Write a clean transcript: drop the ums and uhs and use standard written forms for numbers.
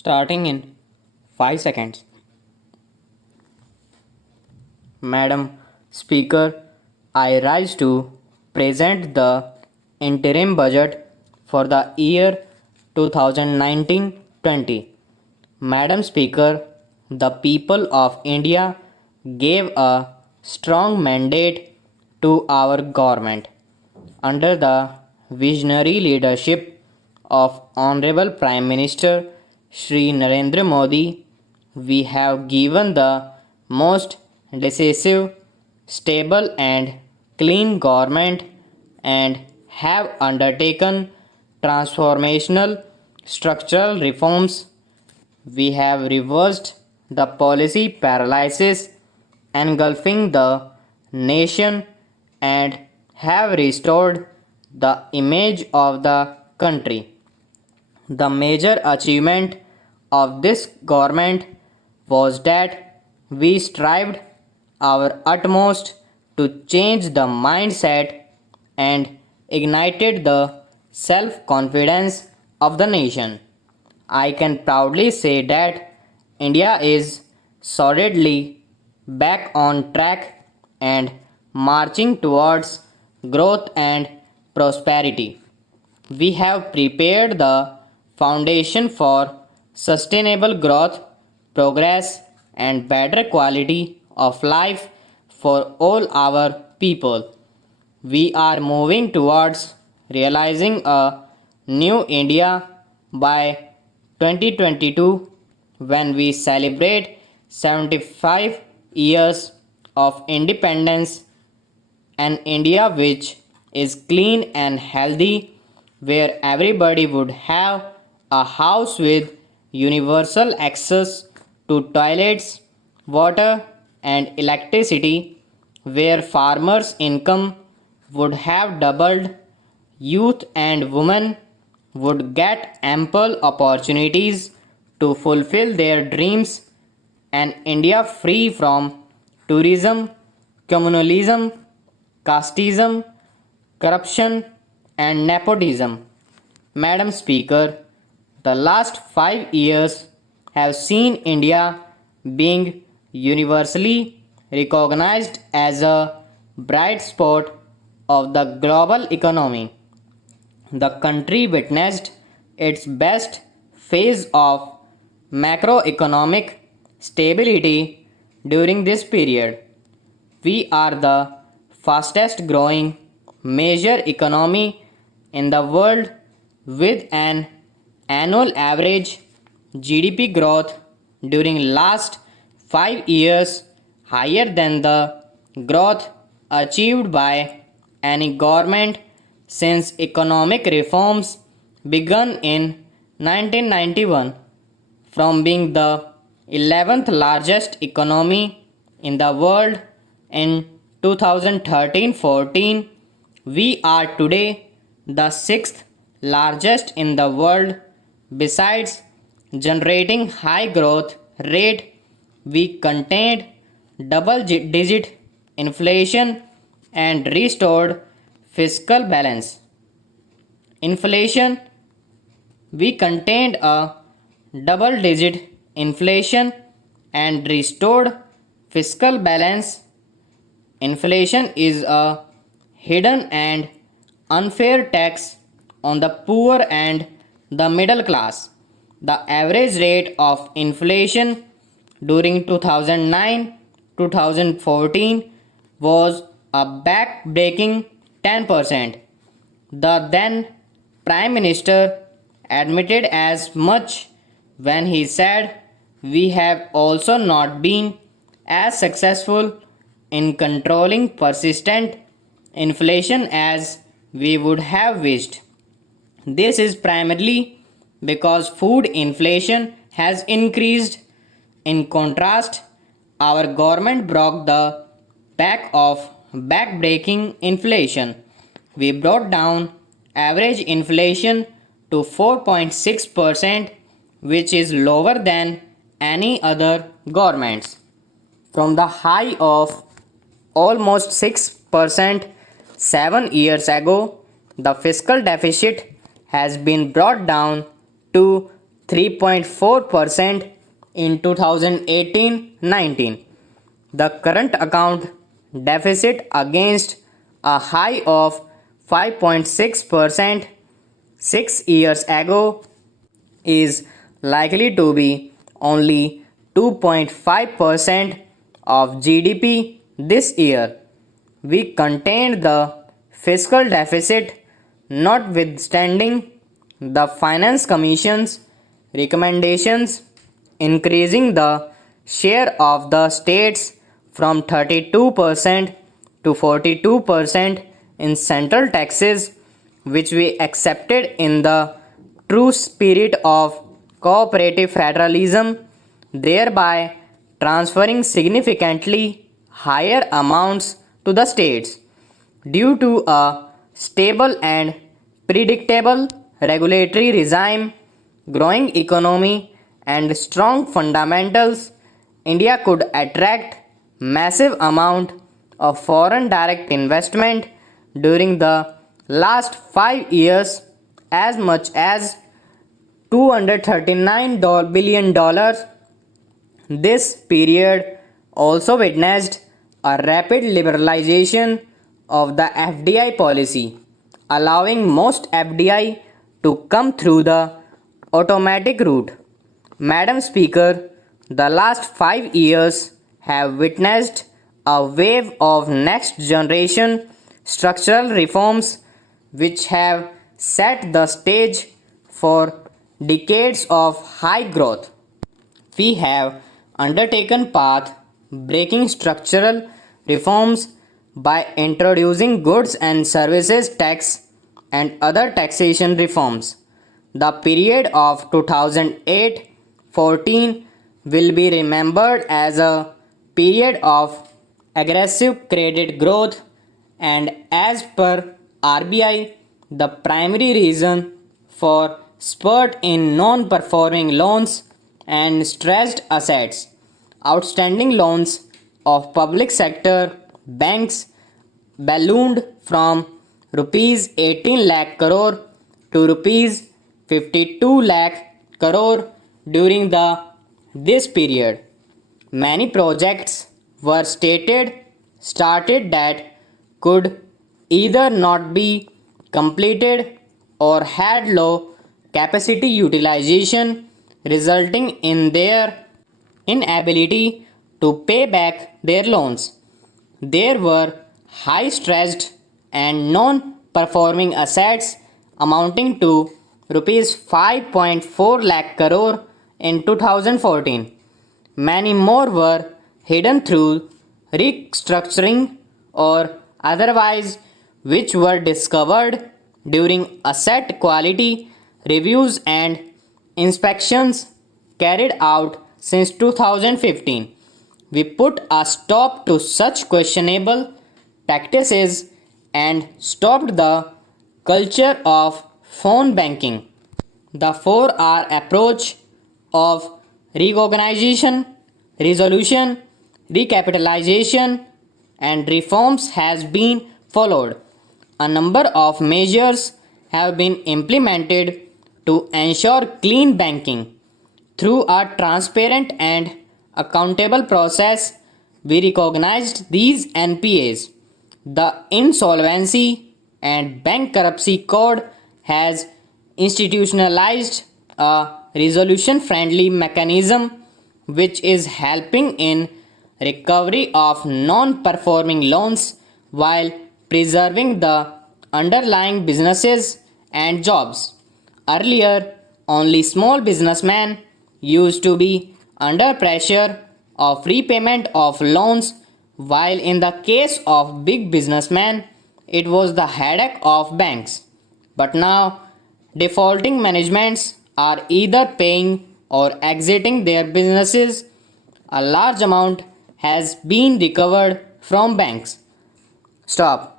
Starting in 5 seconds. Madam Speaker, I rise to present the interim budget for the year 2019-20. Madam Speaker, the people of India gave a strong mandate to our government. Under the visionary leadership of Honorable Prime Minister Shri Narendra Modi, we have given the most decisive, stable and clean government and have undertaken transformational structural reforms. We have reversed the policy paralysis engulfing the nation and have restored the image of the country. The major achievement of this government was that we strived our utmost to change the mindset and ignited the self confidence of the nation. I can proudly say that India is solidly back on track and marching towards growth and prosperity. We have prepared the foundation for sustainable growth, progress, and better quality of life for all our people. We are moving towards realizing a new India by 2022 when we celebrate 75 years of independence, an India which is clean and healthy, where everybody would have a house with universal access to toilets, water, and electricity, where farmers' income would have doubled, youth and women would get ample opportunities to fulfill their dreams, an India free from tourism, communalism, casteism, corruption, and nepotism. Madam Speaker, the last 5 years have seen India being universally recognized as a bright spot of the global economy. The country witnessed its best phase of macroeconomic stability during this period. We are the fastest growing major economy in the world with an annual average GDP growth during last 5 years higher than the growth achieved by any government since economic reforms began in 1991. From being the 11th largest economy in the world in 2013-14, we are today the 6th largest in the world. Besides generating high growth rate, we contained double digit inflation and restored fiscal balance. Inflation, we contained a double digit inflation and restored fiscal balance. Inflation is a hidden and unfair tax on the poor and the middle class. The average rate of inflation during 2009 2014 was a back-breaking 10%. The then Prime Minister admitted as much when he said, "We have also not been as successful in controlling persistent inflation as we would have wished." This is primarily because food inflation has increased. In contrast, our government broke the back of back-breaking inflation. We brought down average inflation to 4.6%, which is lower than any other governments. From the high of almost 6% 7 years ago, the fiscal deficit has been brought down to 3.4% in 2018-19. The current account deficit against a high of 5.6% 6 years ago is likely to be only 2.5% of GDP this year. We contained the fiscal deficit notwithstanding the Finance Commission's recommendations increasing the share of the states from 32% to 42% in central taxes, which we accepted in the true spirit of cooperative federalism, thereby transferring significantly higher amounts to the states. Due to a stable and predictable regulatory regime, growing economy, and strong fundamentals, India could attract massive amount of foreign direct investment during the last 5 years, as much as $239 billion. This period also witnessed a rapid liberalization of the FDI policy, allowing most FDI to come through the automatic route. Madam Speaker, the last 5 years have witnessed a wave of next generation structural reforms which have set the stage for decades of high growth. We have undertaken path breaking structural reforms by introducing goods and services tax and other taxation reforms. The period of 2008-14 will be remembered as a period of aggressive credit growth, and as per RBI, the primary reason for spurt in non-performing loans and stressed assets. Outstanding loans of public sector banks ballooned from rupees 18 lakh crore to rupees 52 lakh crore during this period. Many projects were started that could either not be completed or had low capacity utilization, resulting in their inability to pay back their loans. There were high stressed and non-performing assets amounting to rupees 5.4 lakh crore in 2014. Many more were hidden through restructuring or otherwise, which were discovered during asset quality reviews and inspections carried out since 2015. We put a stop to such questionable practices and stopped the culture of phone banking. The 4R approach of reorganization, resolution, recapitalization, and reforms has been followed. A number of measures have been implemented to ensure clean banking. Through a transparent and accountable process, we recognized these NPAs. The Insolvency and Bankruptcy Code has institutionalized a resolution friendly mechanism which is helping in recovery of non performing loans while preserving the underlying businesses and jobs. Earlier, only small businessmen used to be under pressure of repayment of loans, while in the case of big businessmen, it was the headache of banks. But now, defaulting managements are either paying or exiting their businesses. A large amount has been recovered from banks. Stop.